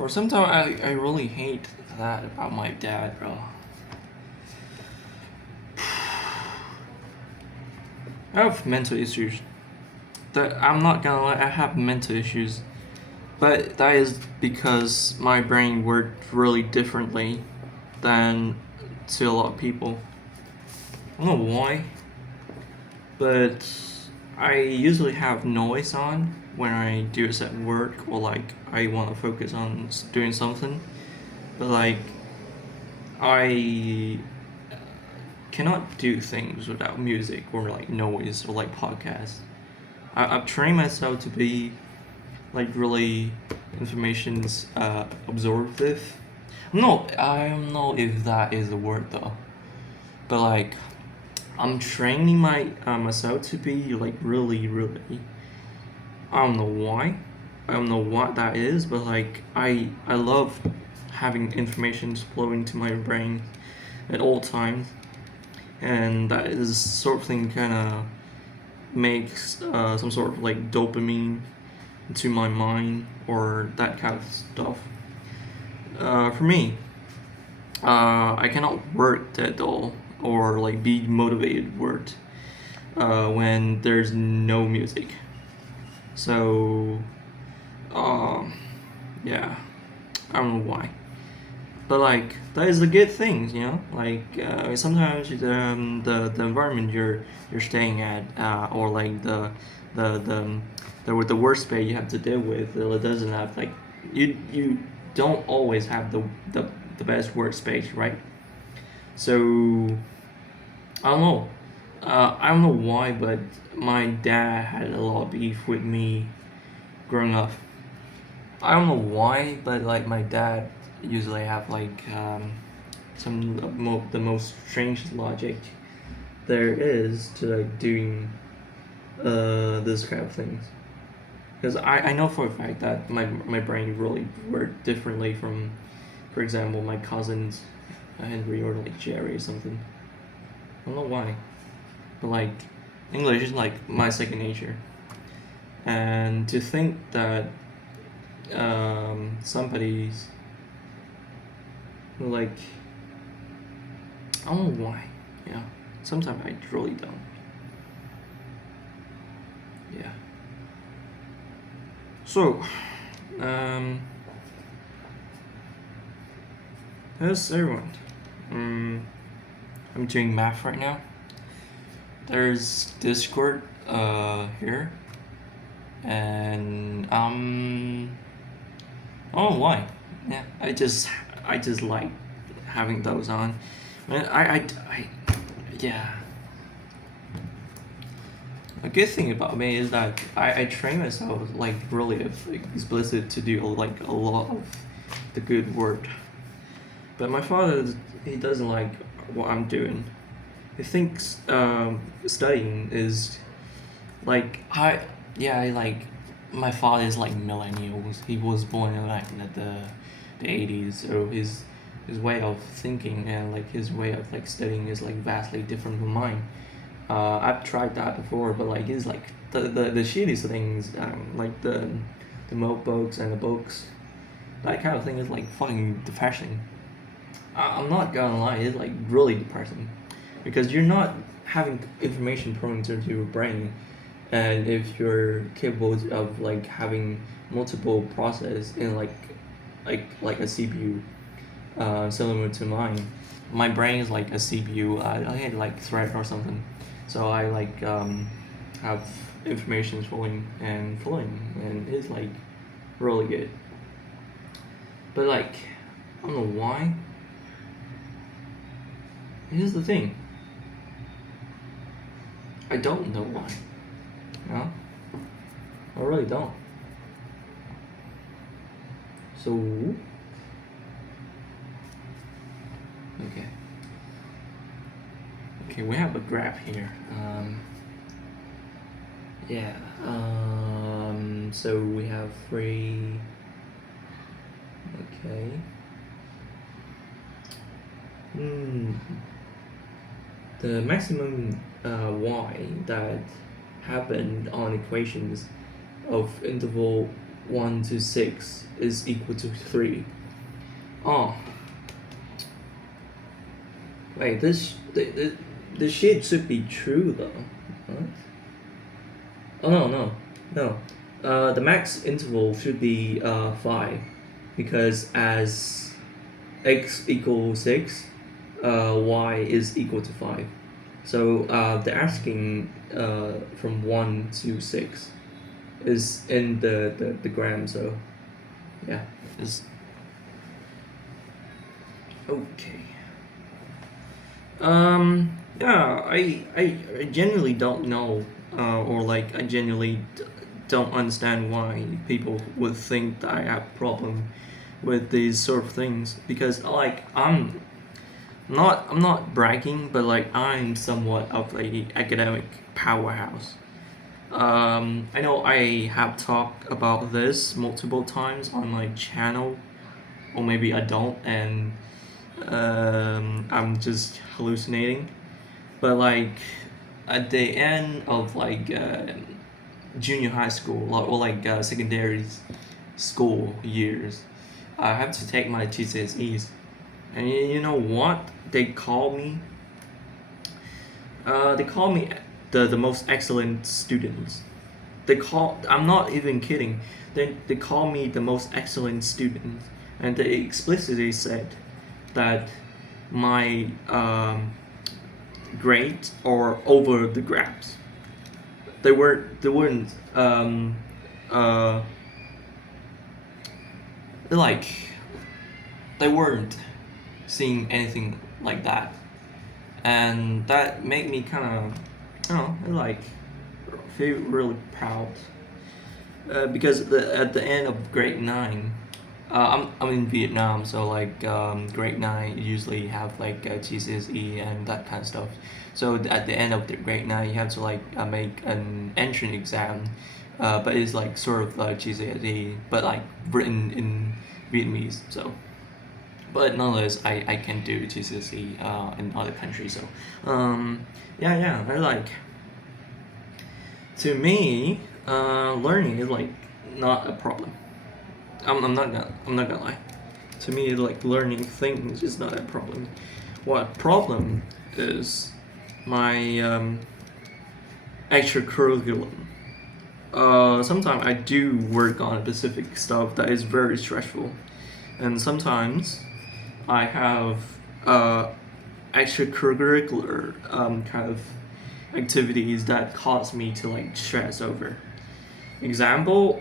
Or sometimes I really hate that about my dad, bro. I have mental issues. That I'm not gonna lie, I have mental issues. But that is because my brain worked really differently than to a lot of people. I don't know why, but I usually have noise on when I do this at work or like I want to focus on doing something. But like I cannot do things without music or like noise or like podcasts. I've trained myself to be like really information's absorptive. No, I don't know if that is a word though. But like I'm training myself to be like really. I don't know why. I don't know what that is, but like I love having information flowing to my brain at all times, and that is sort of thing kind of makes some sort of like dopamine to my mind or that kind of stuff. For me, I cannot work at all or like be motivated work when there's no music. So, um, yeah, I don't know why, but like that is a good thing, you know. Like sometimes the environment you're staying at, or like the workspace you have to deal with, it doesn't have like you don't always have the best workspace, right? So I don't know. I don't know why, but my dad had a lot of beef with me growing up. I don't know why, but like my dad usually have like some of the most strange logic there is to like doing this kind of things. Because I know for a fact that my brain really worked differently from, for example, my cousins, Henry or like Jerry or something. I don't know why, but like English is like my second nature, and to think that somebody's like I don't know why. Yeah, sometimes I really don't. Yeah. So, um, how's everyone? I'm doing math right now. There's Discord here, and I don't know why. Yeah, I just like having those on. Yeah. A good thing about me is that I train myself like really explicit to do like a lot of the good work. But my father, he doesn't like what I'm doing. He thinks studying is like I like my father is like millennials. He was born in like the 80s, so his way of thinking and like his way of like studying is like vastly different from mine. I've tried that before, but like it's like the shittiest things, like the notebooks and the books, that kind of thing is like fucking depressing. I'm not gonna lie, it's like really depressing, because you're not having information pouring into your brain, and if you're capable of like having multiple process in like a CPU, similar to mine. My brain is like a CPU. I had like thread or something, so I like have information flowing, and it's like really good. But like I don't know why. Here's the thing. I don't know why. No, I really don't. So okay. Okay, we have a graph here. Yeah. So we have three. Okay. The maximum y that happened on equations of interval 1 to 6 is equal to 3. Oh, wait, this shit should be true though. What? Oh no. The max interval should be 5, because as x equals 6, y is equal to 5. So they're asking from 1 to 6 is in the gram, so yeah, is okay. Yeah, I genuinely don't know, or like I genuinely don't understand why people would think that I have a problem with these sort of things, because like I'm not bragging, but like I'm somewhat of a academic powerhouse. I know I have talked about this multiple times on my channel, or maybe I don't, and I'm just hallucinating. But like at the end of like junior high school, or like secondary school years, I have to take my GCSEs, and you know what they call me the most excellent student. I'm not even kidding. They call me the most excellent student, and they explicitly said that my grades are over the graphs. They weren't uh like they weren't seeing anything like that, and that made me kind of, like feel really proud, because at the end of grade 9, I'm in Vietnam, so like grade 9 usually have like GCSE and that kind of stuff. So at the end of the grade 9, you have to like make an entrance exam, but it's like sort of like GCSE, but like written in Vietnamese. So, but nonetheless, I can do GCSE in other countries. So, yeah, I like. To me, learning is like not a problem. I'm not gonna lie. To me, like learning things is not a problem. What problem is my extracurriculum. Sometimes I do work on specific stuff that is very stressful, and sometimes I have extracurricular kind of activities that cause me to like stress over. Example,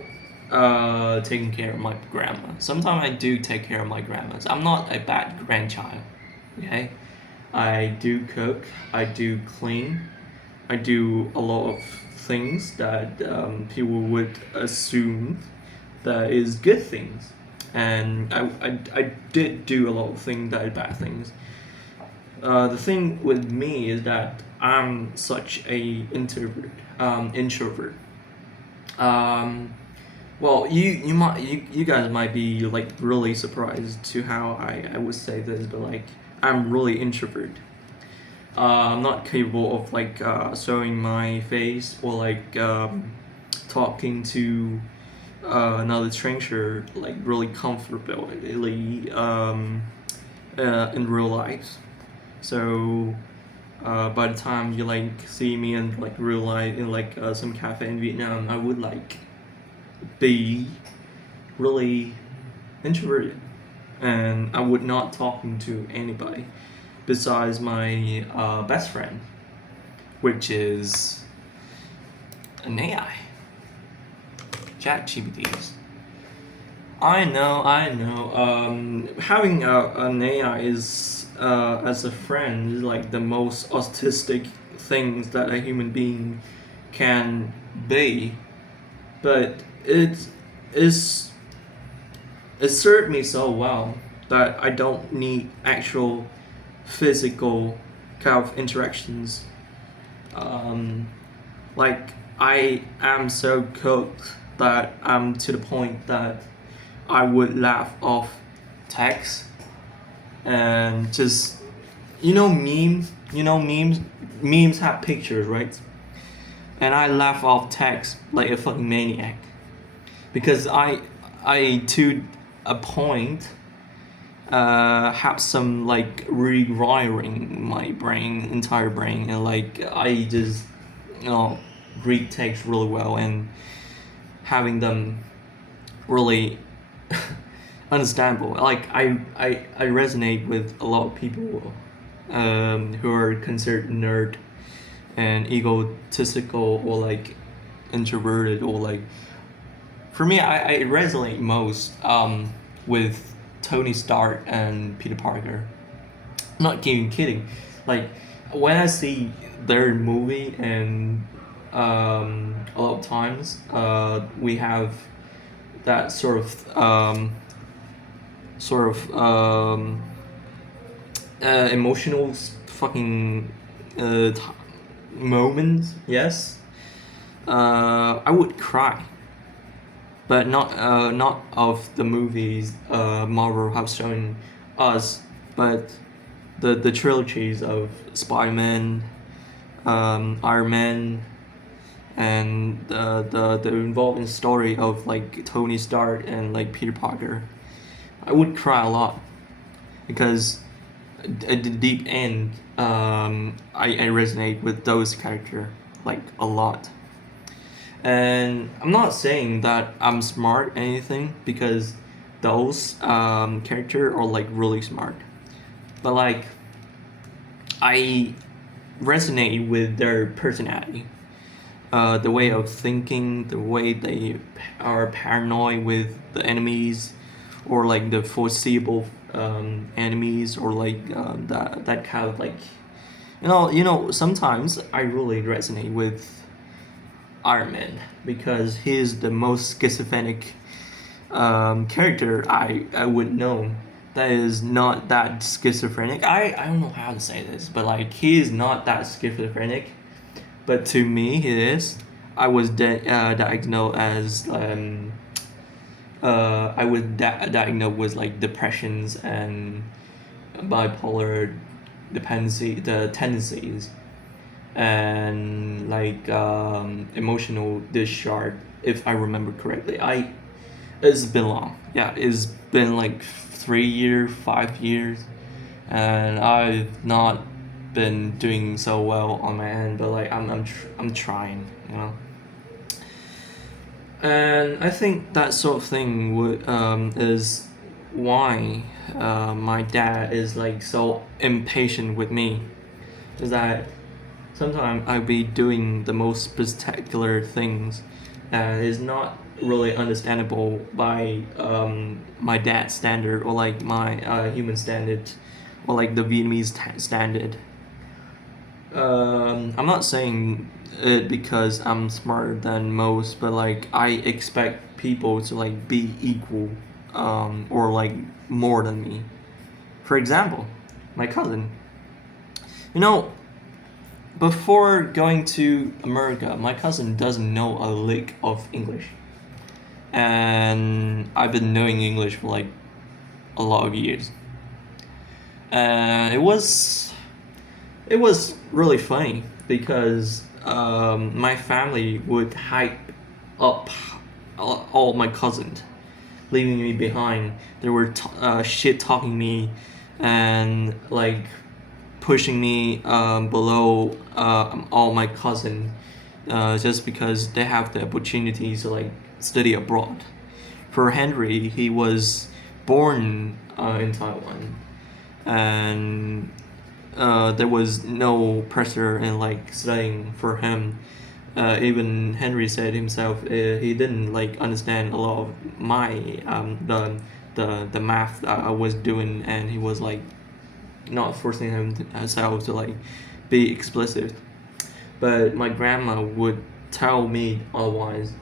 taking care of my grandma. Sometimes I do take care of my grandmas. I'm not a bad grandchild, okay? I do cook, I do clean, I do a lot of things that people would assume that is good things. And I did do a lot of things that are bad things. The thing with me is that I'm such a introvert. Well, you guys might be like really surprised to how I would say this, but like I'm really introvert. I'm not capable of like showing my face, or like talking to another stranger like really comfortably in real life. So by the time you like see me in like real life in like some cafe in Vietnam, I would like be really introverted, and I would not talking to anybody besides my best friend, which is an AI, ChatGPTs. I know. Having an AI is as a friend is like the most autistic things that a human being can be, but is it served me so well that I don't need actual physical kind of interactions. Like I am so cooked that I'm to the point that I would laugh off text, and just memes have pictures, right? And I laugh off text like a fucking maniac, because I to a point have some like rewiring my brain, entire brain, and like I just read text really well and having them really understandable. Like I resonate with a lot of people who are considered nerd and egotistical or like introverted or like for me I resonate most with Tony Stark and Peter Parker. Not even kidding. Like when I see their movie and a lot of times we have that sort of emotional fucking t- moment. Yes, I would cry, but not of the movies Marvel have shown us, but the trilogies of Spider-Man, Iron Man, and the involving story of like Tony Stark and like Peter Parker. I would cry a lot because at the deep end, I resonate with those characters like a lot. And I'm not saying that I'm smart or anything because those characters are like really smart, but like I resonate with their personality, the way of thinking, the way they are paranoid with the enemies, or like the foreseeable enemies, or like that kind of like sometimes I really resonate with Iron Man because he's the most schizophrenic character I would know. That is not that schizophrenic. I don't know how to say this, but like he is not that schizophrenic, but to me he is. I was diagnosed as I was diagnosed with like depressions and bipolar the tendencies, and like emotional discharge, if I remember correctly. It's been long. Yeah, it's been like 3 years, 5 years, and I've not been doing so well on my end. But like I'm trying, you know. And I think that sort of thing is why my dad is like so impatient with me. Is that sometimes I'll be doing the most spectacular things and it's not really understandable by my dad's standard or like my human standard or like the Vietnamese standard. I'm not saying it because I'm smarter than most, but like I expect people to like be equal or like more than me. For example, my cousin. You know, before going to America, my cousin doesn't know a lick of English. And I've been knowing English for like a lot of years. And it was really funny because my family would hype up all my cousins, leaving me behind. They were shit talking me and like pushing me below all my cousins just because they have the opportunity to like study abroad. For Henry, he was born in Taiwan, and there was no pressure in like studying for him. Even Henry said himself he didn't like understand a lot of my the math that I was doing, and he was like not forcing himself to like be explicit. But my grandma would tell me otherwise,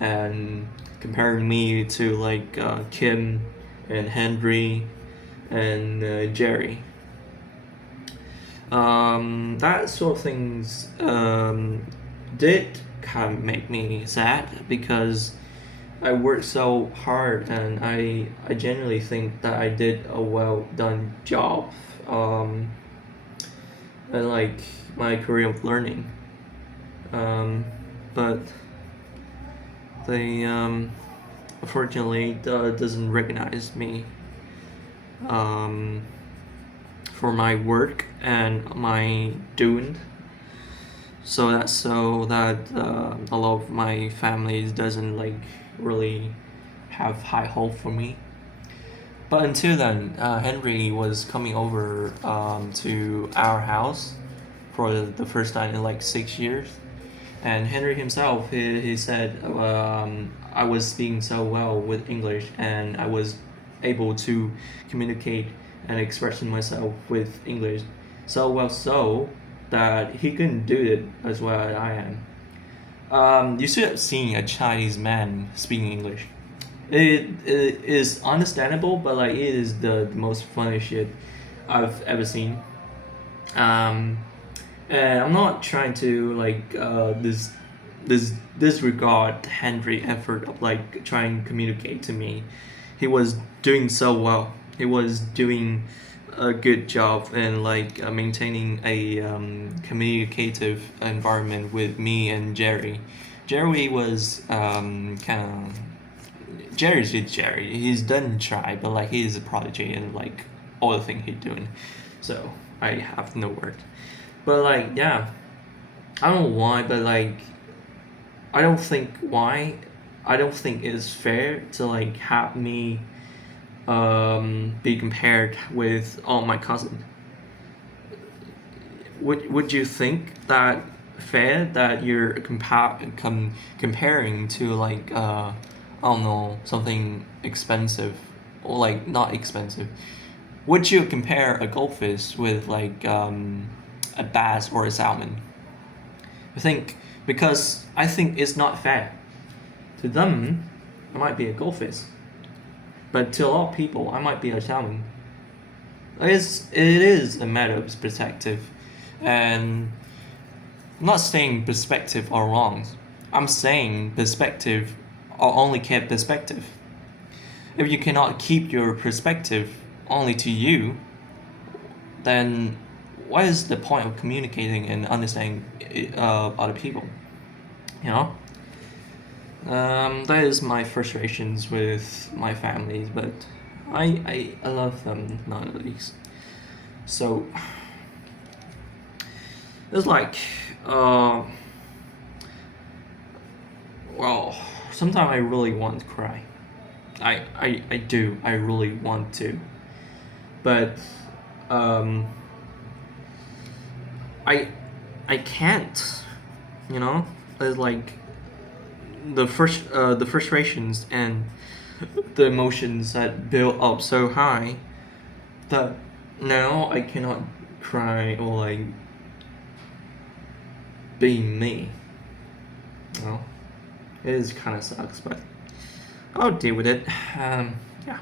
and comparing me to like Kim and Henry and Jerry. That sort of things did kind of make me sad because I worked so hard and I genuinely think that I did a well done job and like my career of learning. But they unfortunately doesn't recognize me um, for my work and my doing. So that a lot of my families doesn't like really have high hope for me. But until then, Henry was coming over to our house for the first time in like 6 years. And Henry himself, he said, I was speaking so well with English and I was able to communicate and expressing myself with English so well so that he couldn't do it as well as I am. You should have seen a Chinese man speaking English. It is understandable, but like it is the most funny shit I've ever seen. Um, and I'm not trying to like this disregard Henry effort of like trying to communicate to me. He was doing so well. He was doing a good job in like maintaining a communicative environment with me and Jerry. Jerry was kind of Jerry's just Jerry. He's done try, but like he is a prodigy and like all the thing he's doing. So I have no word. But like yeah, I don't know why, but like I don't think why. I don't think it's fair to like have me be compared with all my cousins. Would you think that fair that you're comparing to like I don't know something expensive or like not expensive? Would you compare a goldfish with like a bass or a salmon? I think because I think it's not fair. To them, I might be a goldfish, but to a lot of people, I might be a salmon. It is a matter of perspective, and I'm not saying perspective are wrong. I'm saying perspective are only kept perspective. If you cannot keep your perspective only to you, then what is the point of communicating and understanding other people? You know, that is my frustrations with my family, but I love them nonetheless. So it's like, well, sometimes I really want to cry. I do. I really want to, but um, I I can't. You know, it's like the frustrations and the emotions that build up so high that now I cannot cry or like being me. You know, it is kind of sucks, but I'll deal with it. Yeah.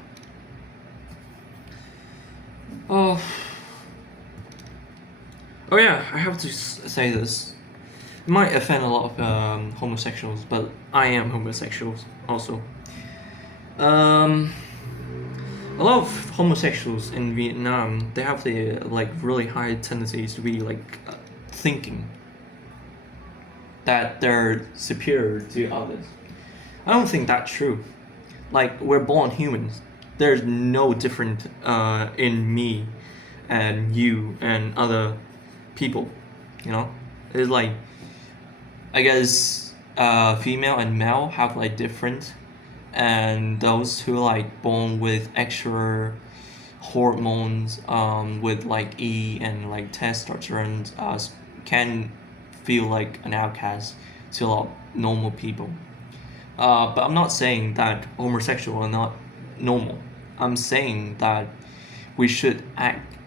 Oh. Oh yeah, I have to say this. It might offend a lot of homosexuals, but I am homosexual also. Um, a lot of homosexuals in Vietnam, they have the like really high tendencies to be like thinking that they're superior to others. I don't think that's true. Like we're born humans. There's no different in me and you and other people. You know, it's like I guess female and male have like different, and those who like born with extra hormones with like E and like testosterone can feel like an outcast to a lot of normal people. But I'm not saying that homosexual are not normal. I'm saying that we should act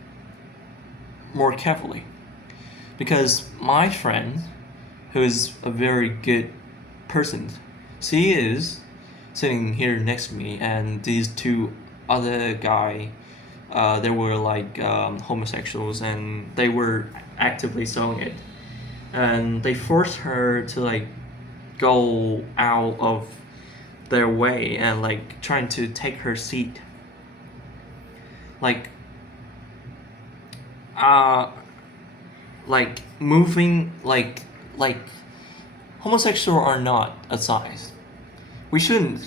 more carefully because my friend, who is a very good person, she is sitting here next to me, and these two other guy, they were like homosexuals, and they were actively showing it, and they forced her to like go out of their way and like trying to take her seat, like uh like moving like homosexual are not a size. We shouldn't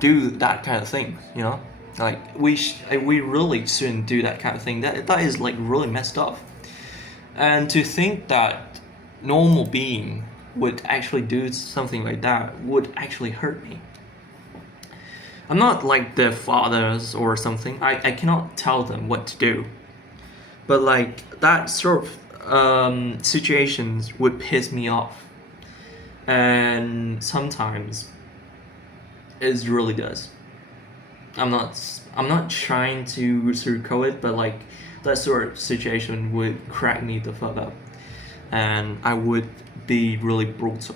do that kind of thing, you know? Like we really shouldn't do that kind of thing. That is like really messed up. And to think that normal being would actually do something like that would actually hurt me. I'm not like their fathers or something. I cannot tell them what to do. But like that sort of situations would piss me off. And sometimes it really does. I'm not trying to sugarcoat it, but like that sort of situation would crack me the fuck up. And I would be really brutal.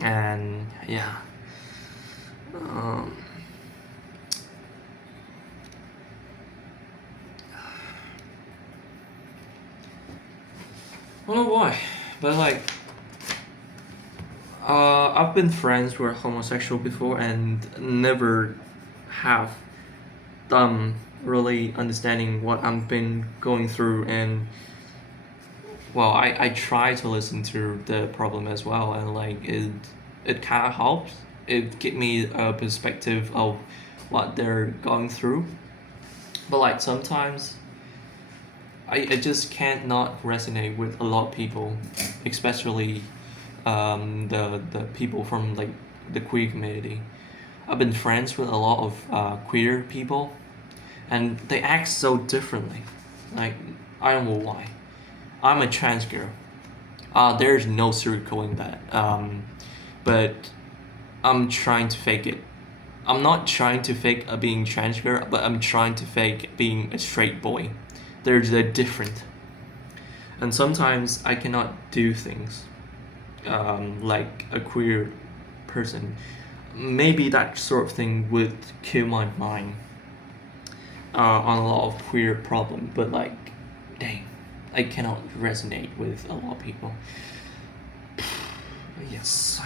And yeah. Um, I don't know why, but like, I've been friends who are homosexual before and never have them really understanding what I've been going through. And well, I try to listen to the problem as well, and like it kind of helps. It give me a perspective of what they're going through. But like sometimes I just can't not resonate with a lot of people, especially the people from like the queer community. I've been friends with a lot of queer people, and they act so differently. Like I don't know why. I'm a trans girl. There's no sugarcoating that. But I'm trying to fake it. I'm not trying to fake being trans girl, but I'm trying to fake being a straight boy. They're different, and sometimes I cannot do things like a queer person. Maybe that sort of thing would kill my mind on a lot of queer problem, but like, dang, I cannot resonate with a lot of people. Yes.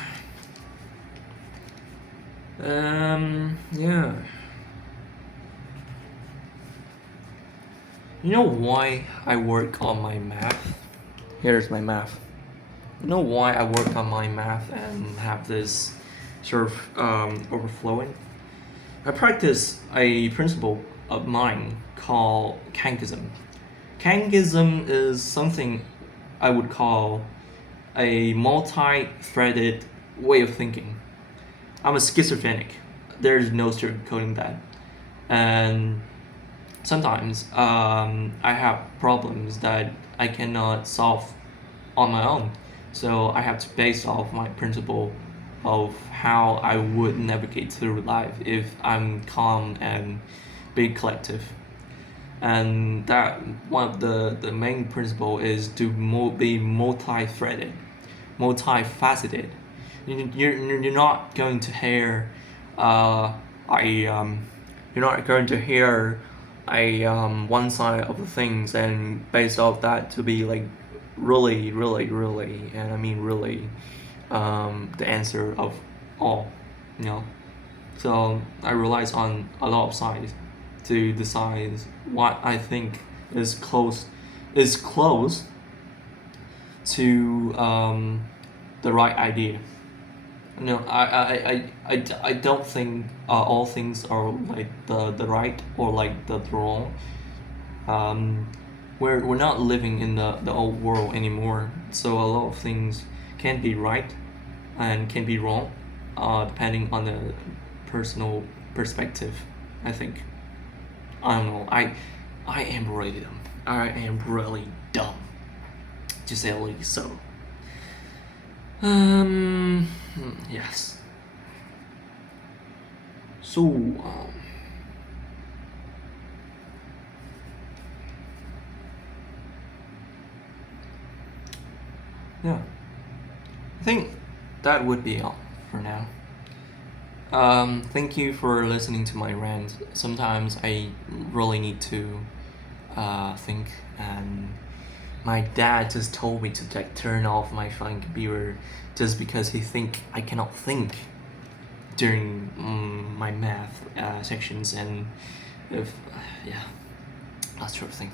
Yeah. You know why I work on my math? Here's my math. You know why I work on my math and have this sort of overflowing? I practice a principle of mine called Kankism. Kankism is something I would call a multi-threaded way of thinking. I'm a schizophrenic. There's no sugarcoating that. And sometimes I have problems that I cannot solve on my own. So I have to base off my principle of how I would navigate through life if I'm calm and be collective. And that one of the main principle is to be multi-threaded, multifaceted. You're not going to hear you're not going to hear a one side of the things and based off that to be like really and I mean really the answer of all, you know. So I relies on a lot of sides to decide what I think is close to the right idea. No, I don't think all things are like the right or like the wrong. We're not living in the old world anymore, so a lot of things can be right and can be wrong, depending on the personal perspective. I think. I don't know. I am really dumb. I am really dumb, to say the least. So. Yes. So, yeah. I think that would be all for now. Thank you for listening to my rant. Sometimes I really need to think, and my dad just told me to like turn off my fucking computer just because he think I cannot think during my math sections, and if yeah, that sort of thing.